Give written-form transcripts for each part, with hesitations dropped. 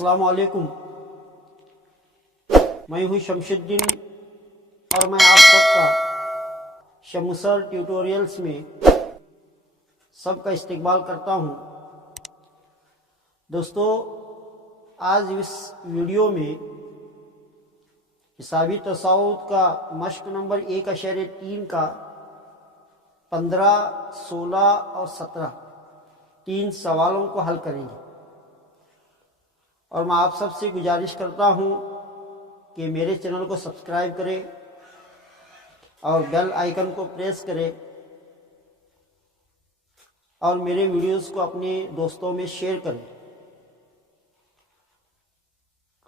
अस्सलाम वालेकुम। मैं हूँ शमशुद्दीन और मैं आप सबका शमसर ट्यूटोरियल्स में सबका इस्तकबाल करता हूँ। दोस्तों, आज इस वीडियो में हिसाबी तसाउद का मश्क नंबर 1.3 का 15, 16 और 17 तीन सवालों को हल करेंगे। और मैं आप सबसे गुजारिश करता हूँ कि मेरे चैनल को सब्सक्राइब करें और बेल आइकन को प्रेस करें और मेरे वीडियोस को अपने दोस्तों में शेयर करें।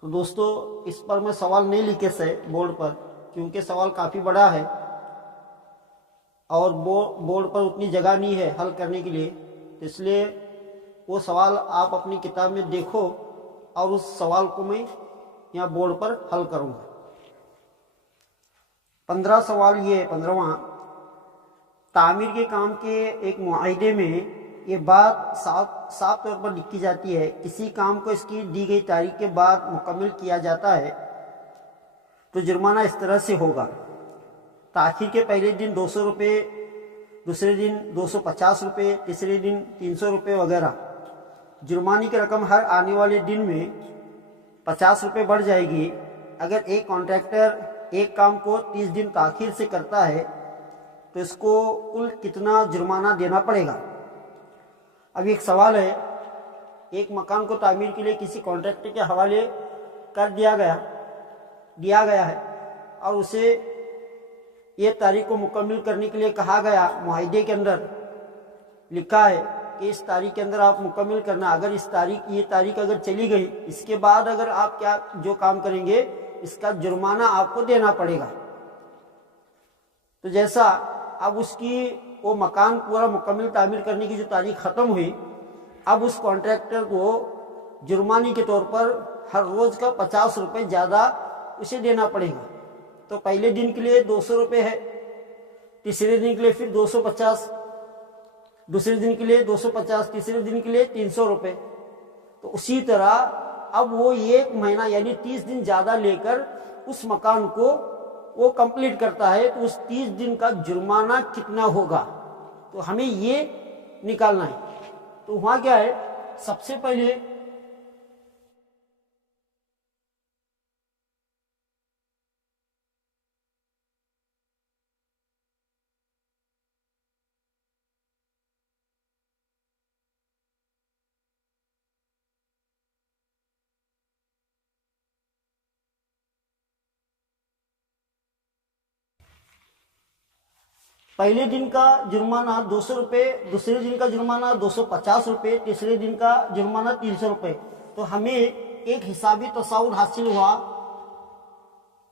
तो दोस्तों, इस पर मैं सवाल नहीं लिखे से बोर्ड पर, क्योंकि सवाल काफ़ी बड़ा है और बोर्ड पर उतनी जगह नहीं है हल करने के लिए। तो इसलिए वो सवाल आप अपनी किताब में देखो और उस सवाल को मैं यहाँ बोर्ड पर हल करूँगा। 15 सवाल ये है। 15वां, तामीर के काम के एक मुआहिदे में ये बात साफ तौर पर लिखी जाती है, किसी काम को इसकी दी गई तारीख के बाद मुकम्मल किया जाता है तो जुर्माना इस तरह से होगा। ताखीर के पहले दिन 200 रुपये, दूसरे दिन 250 रुपये, तीसरे दिन 300 रुपये वगैरह। जुर्माने की रकम हर आने वाले दिन में 50 रुपये बढ़ जाएगी। अगर एक कॉन्ट्रैक्टर एक काम को 30 दिन ताखीर से करता है तो इसको कुल कितना जुर्माना देना पड़ेगा। अब एक सवाल है, एक मकान को तामीर के लिए किसी कॉन्ट्रैक्टर के हवाले कर दिया गया है और उसे ये तारीख को मुकम्मल करने के लिए कहा गया। मुआहिदे के अंदर लिखा है कि इस तारीख के अंदर आप मुकम्मल करना। अगर ये तारीख अगर चली गई, इसके बाद अगर आप जो काम करेंगे इसका जुर्माना आपको देना पड़ेगा। तो जैसा अब उसकी वो मकान पूरा मुकम्मल तामीर करने की जो तारीख ख़त्म हुई, अब उस कॉन्ट्रैक्टर को जुर्माने के तौर पर हर रोज़ का 50 रुपये ज़्यादा उसे देना पड़ेगा। तो पहले दिन के लिए 200 रुपये है, तीसरे दिन के लिए फिर 250, दूसरे दिन के लिए 250, तीसरे दिन के लिए 300 रुपये। तो उसी तरह अब वो एक महीना यानी 30 दिन ज़्यादा लेकर उस मकान को वो कंप्लीट करता है, तो उस 30 दिन का जुर्माना कितना होगा, तो हमें ये निकालना है। तो वहाँ क्या है, सबसे पहले पहले दिन का जुर्माना 200 रुपये, दूसरे दिन का जुर्माना 250 रुपये, तीसरे दिन का जुर्माना 300 रुपये। तो हमें एक हिसाबी तसाउर हासिल हुआ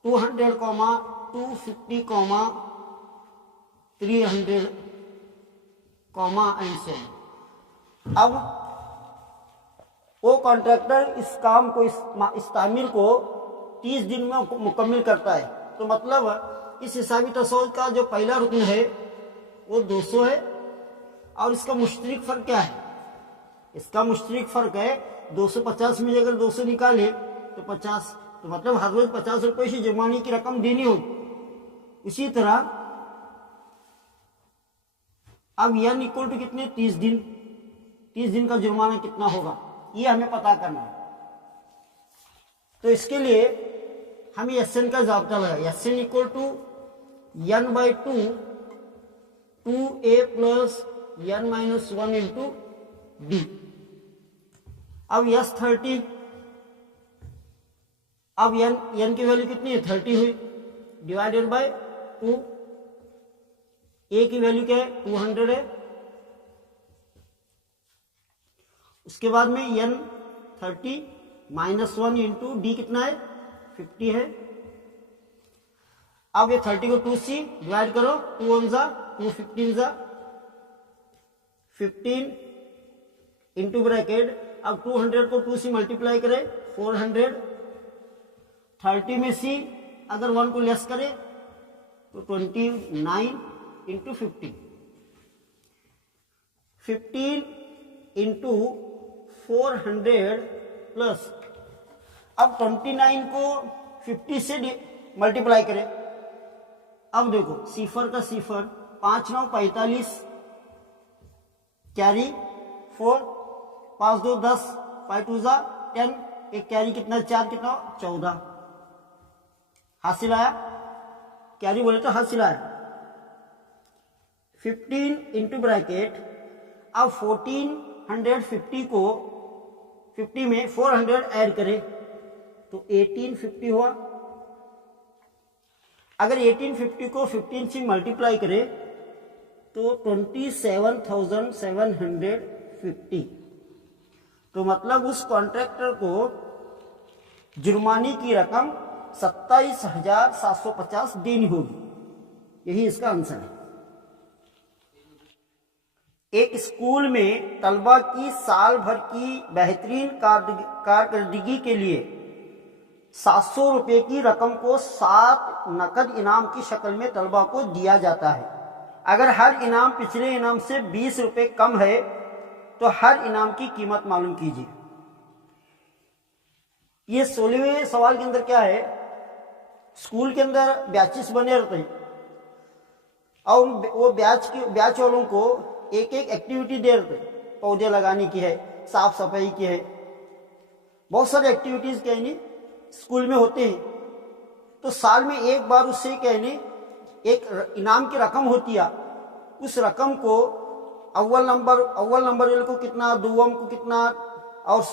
200, 250, 300, एंड so on। अब वो कॉन्ट्रैक्टर इस काम को इस तामीर को 30 दिन में मुकम्मल करता है। तो मतलब इस हिसाबी तसाउर का जो पहला रुकन है वो 200 है और इसका मुश्तरक फ़र्क क्या है, इसका मुश्तरक फ़र्क है 250 में अगर 200 निकाले तो 50, तो मतलब हर रोज़ 50 रुपये से जुर्माने की रकम देनी होगी। इसी तरह अब n इक्वल टू कितने, 30 दिन, 30 दिन का जुर्माना कितना होगा ये हमें पता करना है। तो इसके लिए हमें SN का ज़ाब्ता लगा। SN equal to n/2 2a plus n-1 into d। अब S30, अब n की वैल्यू कितनी है, 30 हुई, डिवाइडेड बाय 2। a की वैल्यू क्या है, 200 है। उसके बाद में n30 -1 इंटू d कितना है, 50 है। अब ये 30 को 2 से डिवाइड करो, 2 1 जा 2, 15 जा 15 इंटू ब्रैकेट। अब 200 को 2 से मल्टीप्लाई करें 400। 30 में से अगर 1 को लेस करें तो 29 इंटू 15। 15 इंटू 400 प्लस अब 29 को 50 से मल्टीप्लाई करें। अब देखो सिफर का सिफर, 5 9 45, कैरी 4, 5 2 10, 5 2 10, एक कैरी कितना 4 कितना 14, हासिल आया, कैरी बोले तो हासिल आया। 15 इंटू ब्रैकेट, अब 1450 को 50 में 400 ऐड करें तो 1850 हुआ। अगर 1850 को 15 से मल्टीप्लाई करें तो 27,750, तो मतलब उस कॉन्ट्रैक्टर को जुर्माने की रकम 27,750 देनी होगी। यही इसका आंसर है। एक स्कूल में तलबा की साल भर की बेहतरीन कारकर्दगी के लिए 700 रुपये की रकम को 7 नकद इनाम की शक्ल में तलबा को दिया जाता है। अगर हर इनाम पिछले इनाम से 20 रुपये कम है तो हर इनाम की कीमत मालूम कीजिए। ये 16वें सवाल के अंदर क्या है, स्कूल के अंदर बैचेस बने रहते हैं और वो बैच वालों को एक एक एक्टिविटी दे रहे थे, पौधे लगाने की है, साफ सफाई की है, बहुत सारे एक्टिविटीज कहनी स्कूल में होते हैं। तो साल में एक बार उससे कहनी एक इनाम की रकम होती है, उस रकम को अव्वल नंबर वाले को कितना, दुवम को कितना और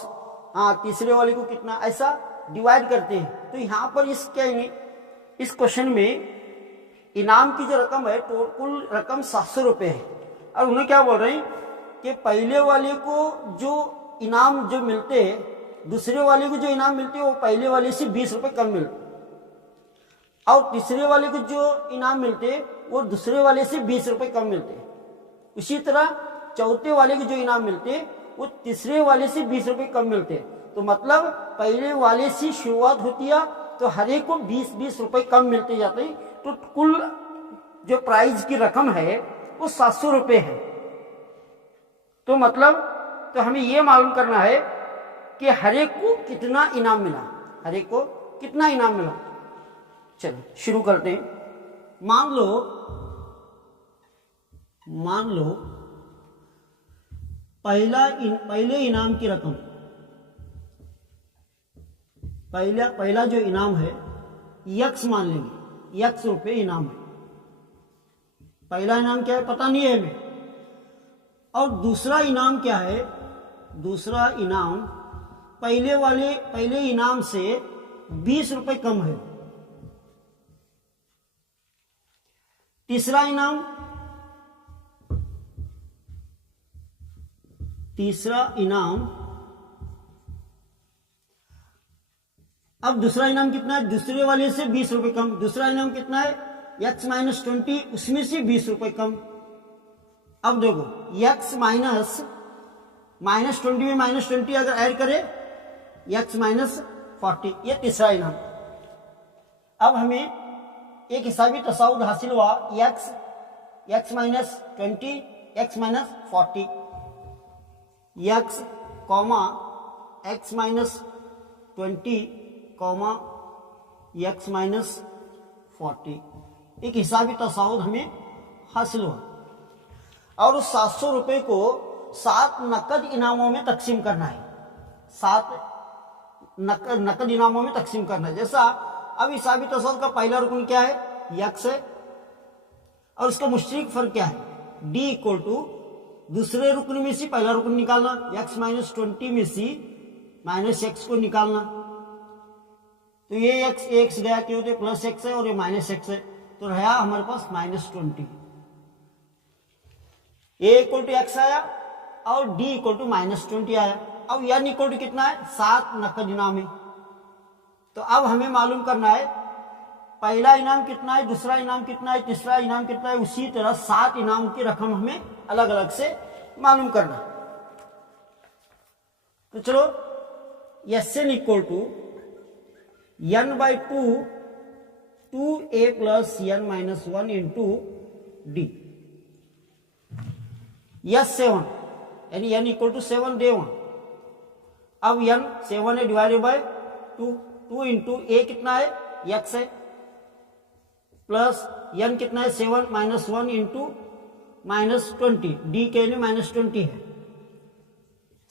तीसरे वाले को कितना, ऐसा डिवाइड करते हैं। तो यहाँ पर इस क्वेश्चन में इनाम की जो रकम है कुल रकम 700 रुपये है। और उन्हें क्या बोल रहे हैं कि पहले वाले को जो इनाम जो मिलते हैं, दूसरे वाले को जो इनाम मिलते हैं वो पहले वाले से 20 रुपये कम मिलते, और तीसरे वाले को जो इनाम मिलते हैं वो दूसरे वाले से 20 रुपये कम मिलते हैं। उसी तरह चौथे वाले को जो इनाम मिलते हैं वो तीसरे वाले से 20 रुपये कम मिलते हैं। तो मतलब पहले वाले से शुरुआत होती है तो हर एक को 20-20 रुपये कम मिलते जाते हैं। तो कुल जो प्राइज की रकम है वो 700 रुपये है। तो मतलब तो हमें ये मालूम करना है कि हर एक को कितना इनाम मिला, हर एक को कितना इनाम मिला। चलो शुरू करते हैं। मान लो पहले इनाम की रकम, पहला जो इनाम है यक्स मान लेंगे, यक्स रुपये इनाम है। पहला इनाम क्या है पता नहीं है हमें। और दूसरा इनाम क्या है, दूसरा इनाम पहले इनाम से 20 रुपये कम है। तीसरा इनाम, अब दूसरा इनाम कितना है, दूसरे वाले से 20 रुपये कम। दूसरा इनाम कितना है x माइनस 20, उसमें से 20 रुपये कम। अब देखो x माइनस 20 में माइनस 20 अगर ऐड करें x माइनस 40, ये तीसरा इनाम। अब हमें एक हिसाबी तसाउद हासिल हुआ, x minus 20, x minus 40, x comma x minus 20 comma x minus 40, एक हिसाबी तसाउद हमें हासिल हुआ। और उस 700 रुपये को 7 नकद इनामों में तकसीम करना है, 7 नकद इनामों में तकसीम करना है। जैसा अब हिसाबी तसाउद का पहला रुकन क्या है, यक्स है, और इसका मुश्तरक फर्क क्या है, d इक्वल टू दूसरे रुकन में से पहला रुकन निकालना, x माइनस 20 में से माइनस x को निकालना। तो ये x गया क्यों, तो प्लस x है और ये माइनस x है, तो रहा हमारे पास minus 20। a equal to x आया और d इक्वल टू माइनस 20 आया। अब n इक्वल टू कितना है, 7 नकद इनाम है। तो अब हमें मालूम करना है पहला इनाम कितना है, दूसरा इनाम कितना है, तीसरा इनाम कितना है। उसी तरह 7 इनाम की रकम हमें अलग अलग से मालूम करना। तो चलो Sn equal to n/2 2a plus n minus 1 into D. S7 यानी n इक्वल टू 7 दे 1। अब n 7 है डिवाइडेड बाय टू इंटू ए कितना है x है, प्लस n कितना है 7 माइनस 1 इंटू माइनस 20, डी के लिए माइनस 20 है,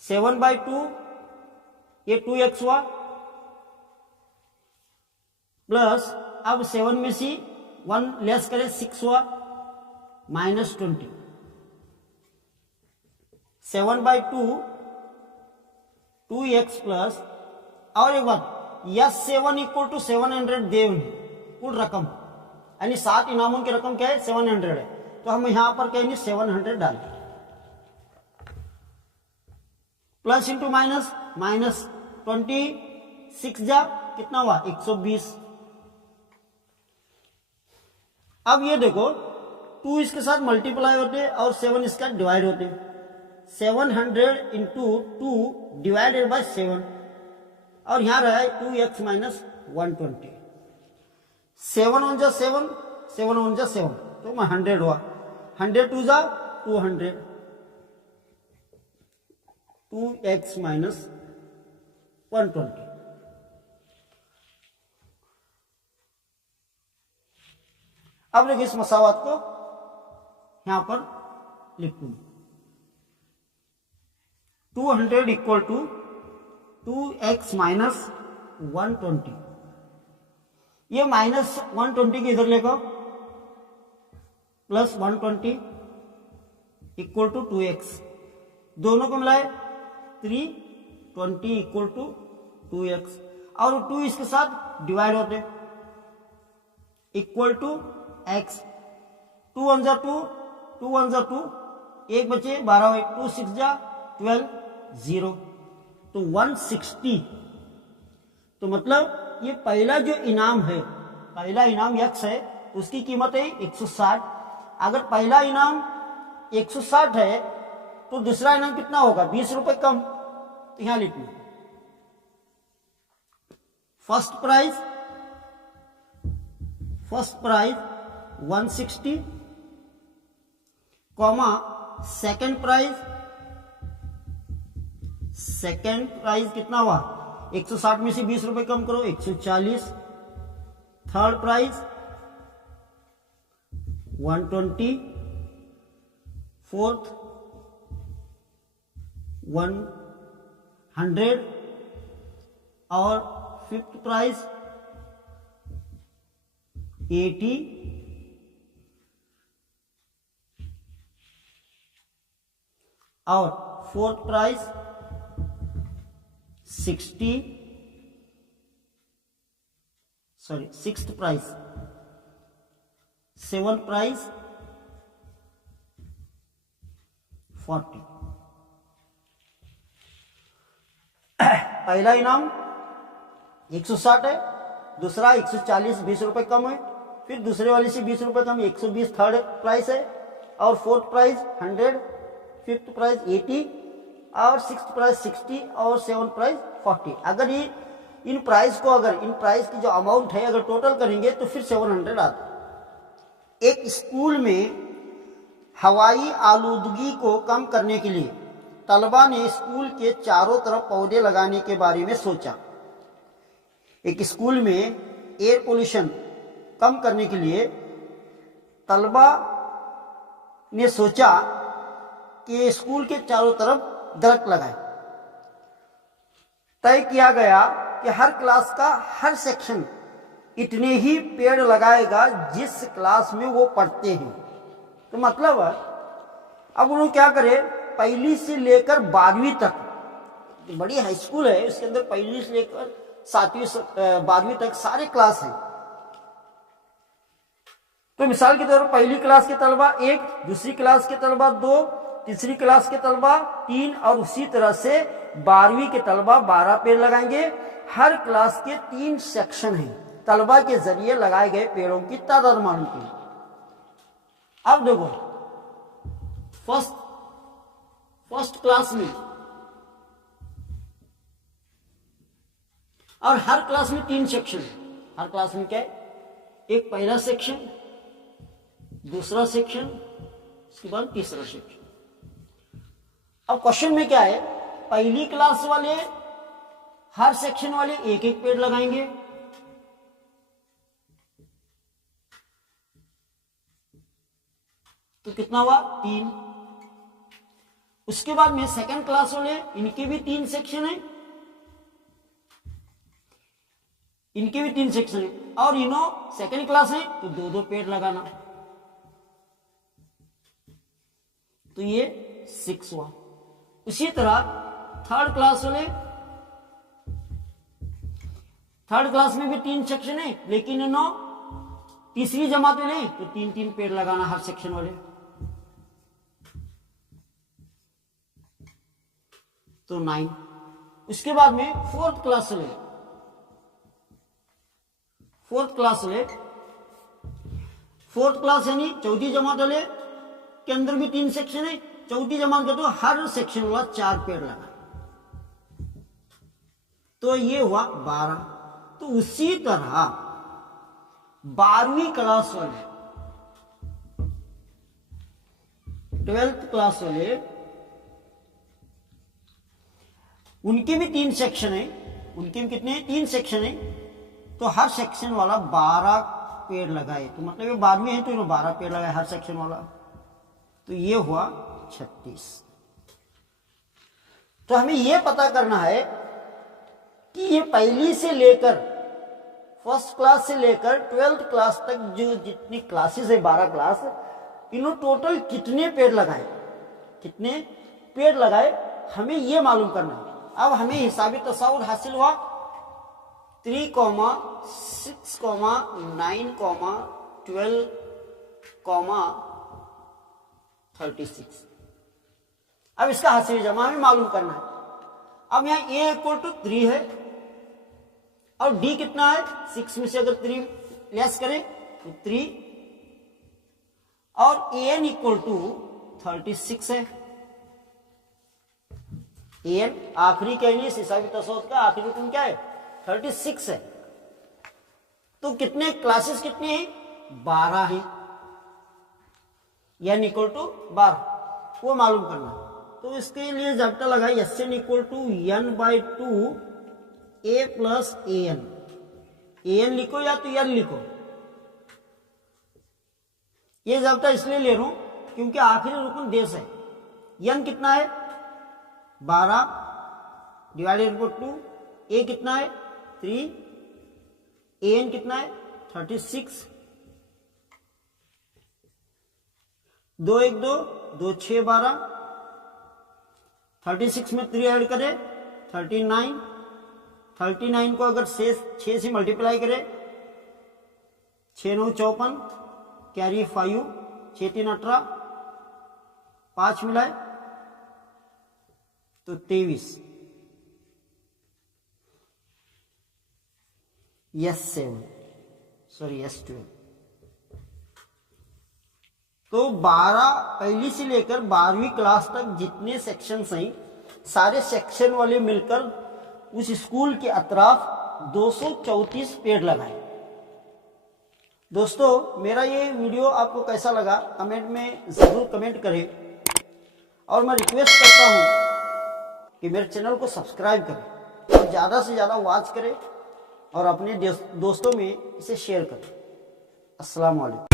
7/2 ये 2x हुआ, प्लस अब 7 में से 1 लेस करें 6 हुआ, माइनस 20, 7/2 2x प्लस, और एक बात, यस 7 इक्वल टू 700 देव कुल रकम, यानी 7 इनामों की रकम क्या है 700 है, तो हम यहां पर कहेंगे 700 डालेंगे, प्लस इंटू माइनस, माइनस 26 जा कितना हुआ 120। अब ये देखो 2 इसके साथ मल्टीप्लाई होते और 7 इसका डिवाइड होते, 700 इंटू 2 डिवाइडेड बाय 7, और यहां रहा है 2x माइनस 120, 7 on जा 7, 7 on जा 7, तो 100 हुआ, 100 2 जा 200, 2x माइनस 120। अब देखिए इस मसावत को यहां पर लिखूं, 200 इक्वल टू 2x माइनस 120, ये माइनस 120 की इधर लेकर प्लस 120 इक्वल टू 2x, दोनों को मिलाए 320 इक्वल टू 2x, और 2 इसके साथ डिवाइड होते इक्वल टू x, 2 1 जा 2, 2 1 जा 2, एक बचे 12 हुए, 2 6 जा 12, 0, तो 160, तो मतलब ये पहला जो इनाम है, पहला इनाम x है, उसकी कीमत है 160, अगर पहला इनाम 160 है तो दूसरा इनाम कितना होगा 20 रुपए कम, तो यहां लिखना first prize 160, comma second prize कितना हुआ 160 में से 20 रुपए कम करो 140, थर्ड प्राइज 120, फोर्थ 100, और फिफ्थ प्राइज 80, और fourth prize 60, sorry sixth prize, seventh prize 40। पहला इनाम 160 है, दूसरा 140 20 रुपए कम है, फिर दूसरे वाले से 20 रुपए कम 120 थर्ड प्राइस है, और फोर्थ प्राइज 100, फिफ्थ प्राइज 80, और सिक्स्थ प्राइज 60, और सेवंथ प्राइज 40। अगर ये इन प्राइस की जो अमाउंट है अगर टोटल करेंगे तो फिर 700 आता है। एक स्कूल में हवाई आलूदगी को कम करने के लिए तलबा ने स्कूल के चारों तरफ पौधे लगाने के बारे में सोचा। एक स्कूल में एयर पोल्यूशन कम करने के लिए तलबा ने सोचा कि स्कूल के चारों तरफ दरख्त लगाए। तय किया गया कि हर क्लास का हर सेक्शन इतने ही पेड़ लगाएगा जिस क्लास में वो पढ़ते हैं। तो मतलब अब उन्होंने क्या करे, पहली से लेकर 12वीं तक, बड़ी हाई स्कूल है, उसके अंदर पहली से लेकर 7वीं 12वीं तक सारे क्लास हैं। तो मिसाल के तौर पर पहली क्लास के तलबा 1, दूसरी क्लास के तलबा 2, तीसरी क्लास के तलबा 3, और उसी तरह से 12वीं के तलबा 12 पेड़ लगाएंगे। हर क्लास के 3 सेक्शन हैं, तलबा के जरिए लगाए गए पेड़ों की तादाद मालूम की। अब देखो फर्स्ट क्लास में, और हर क्लास में 3 सेक्शन है। हर क्लास में क्या है, एक पहला सेक्शन, दूसरा सेक्शन, उसके बाद तीसरा सेक्शन। अब क्वेश्चन में क्या है, पहली क्लास वाले हर सेक्शन वाले एक एक पेड़ लगाएंगे। तो कितना हुआ? 3। उसके बाद में सेकंड क्लास वाले, इनके भी 3 सेक्शन है, इनके भी 3 सेक्शन है, और इनो सेकंड क्लास है तो 2-2 पेड़ लगाना। तो ये 6 हुआ। उसी तरह थर्ड क्लास वाले, थर्ड क्लास में भी 3 सेक्शन है, लेकिन इनो तीसरी जमात वाले तो 3-3 पेड़ लगाना हर सेक्शन वाले। तो 9। उसके बाद में फोर्थ क्लास वाले, फोर्थ क्लास यानी चौथी जमात वाले के अंदर भी 3 सेक्शन है, चौथी जमात का तो हर सेक्शन वाला 4 पेड़ लगा। तो ये हुआ 12। तो उसी तरह 12वीं क्लास वाले, 12th क्लास वाले, उनके भी 3 सेक्शन है, उनके भी कितने? 3 सेक्शन है। तो हर सेक्शन वाला 12 पेड़ लगाए। तो मतलब ये 12वीं है तो इन्होंने 12 पेड़ लगाए हर सेक्शन वाला। तो ये हुआ 36। तो हमें ये पता करना है कि ये पहली से लेकर, फर्स्ट क्लास से लेकर 12th क्लास तक जो जितनी क्लासेस है, 12 क्लास, इन्होंने टोटल कितने पेड़ लगाए, कितने पेड़ लगाए, हमें ये मालूम करना है। अब हमें हिसाबी तसाउर हासिल हुआ 3, 6, 9, 12, 36। अब इसका हासिल जमा हमें मालूम करना है। अब यहां a = 3 है और d कितना है? 6 में से अगर 3 लेस करें तो 3, और an = 36 है। an आखिरी कहनी हिसाबी तसौद का आखिरी रुकन क्या है? 36 है। तो कितने क्लासेस कितने हैं? 12 हैं। n = 12, वो मालूम करना। तो इसके लिए जबता लगा Sn = n/2 a + an। an लिखो या तो n लिखो। ये जबता इसलिए ले रहा हूं क्योंकि आखिरी रुकन देश है। n कितना है? 12 / 2। a कितना है? 3। an कितना है? 36। 2 1 2 2 6 12। 36 में 3 ऐड करें 39। 39 को अगर 6 से मल्टीप्लाई करें, 6 9 54, कैरी 5, 6 3 18, 5 मिलाए तो 23। S12। तो 12 पहली से लेकर 12वीं क्लास तक जितने सेक्शंस हैं, सारे सेक्शन वाले मिलकर उस स्कूल के अतराफ 234 पेड़ लगाए। दोस्तों, मेरा ये वीडियो आपको कैसा लगा कमेंट में जरूर कमेंट करें, और मैं रिक्वेस्ट करता हूं कि मेरे चैनल को सब्सक्राइब करें और ज़्यादा से ज़्यादा वॉच करें और अपने दोस्तों में इसे शेयर करें। अस्सलाम वालेकुम।